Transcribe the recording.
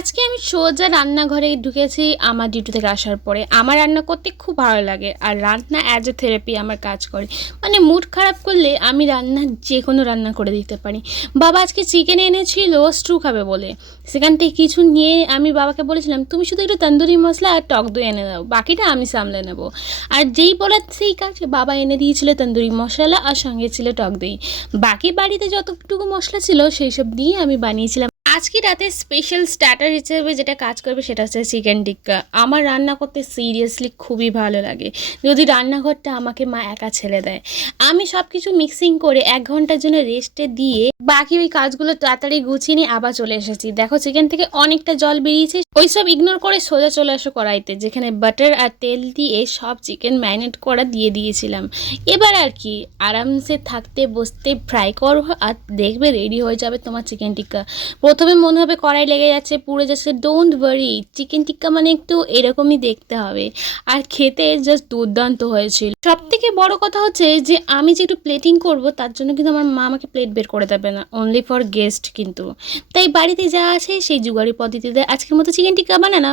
আজকে আমি সোজা রান্নাঘরে ঢুকেছি আমার ডিউটি থেকে আসার পরে। আমার রান্না করতে খুব ভালো লাগে, আর রান্না অ্যাজ এ থেরাপি আমার কাজ করে। মানে মুড খারাপ করলে আমি যে কোনো রান্না করে দিতে পারি। বাবা আজকে চিকেন এনেছিল স্টু খাবে বলে, সেখান থেকে কিছু নিয়ে আমি বাবাকে বলেছিলাম তুমি শুধু একটু তন্দুরি মশলা আর টক দই এনে দাও, বাকিটা আমি সামলে নেব। আর যেই বলার সেই কাজ, বাবা এনে দিয়েছিল তন্দুরি মশলা আর সঙ্গে ছিল টক দই। বাকি বাড়িতে যতটুকু মশলা ছিল সেই সব দিয়ে আমি বানিয়েছিলাম। আজকে রাতে স্পেশাল স্টার্টার হিসেবে যেটা কাজ করবে সেটা হচ্ছে চিকেন টিক্কা। আমার রান্না করতে সিরিয়াসলি খুবই ভালো লাগে, যদি রান্নাঘরটা আমাকে মা একা ছেড়ে দেয়। আমি সব কিছু মিক্সিং করে 1 ঘন্টার জন্য রেস্টে দিয়ে বাকি ওই কাজগুলো তাড়াতাড়ি গুছিয়ে নিয়ে আবার চলে এসেছি। দেখো চিকেন থেকে অনেকটা জল বেরিয়েছে, ওইসব ইগনোর করে সোজা চলে আসো কড়াইতে, যেখানে বাটার আর তেল দিয়ে সব চিকেন ম্যারিনেট করা দিয়ে দিয়েছিলাম। এবার আর কি আরামসে থাকতে বসতে ফ্রাই করো আর দেখবে রেডি হয়ে যাবে তোমার চিকেন টিক্কা। প্রথমে মনে হবে কড়াই লেগে যাচ্ছে, পুড়ে যাচ্ছে, ডোন্ট ওয়ারি, চিকেন টিক্কা মানে একটু এরকমই দেখতে হবে। আর খেতে জাস্ট দুর্দান্ত হয়েছিল। সব থেকে বড় কথা হচ্ছে যে আমি যে একটু প্লেটিং করব তার জন্য কিন্তু আমার মা আমাকে প্লেট বের করে দেবে না, অনলি ফর গেস্ট কিন্তু। তাই বাড়িতে যা আছে সেই জুগাড়ি পদ্ধতিতে আজকের মতো চিকেন টিক্কা বানালাম।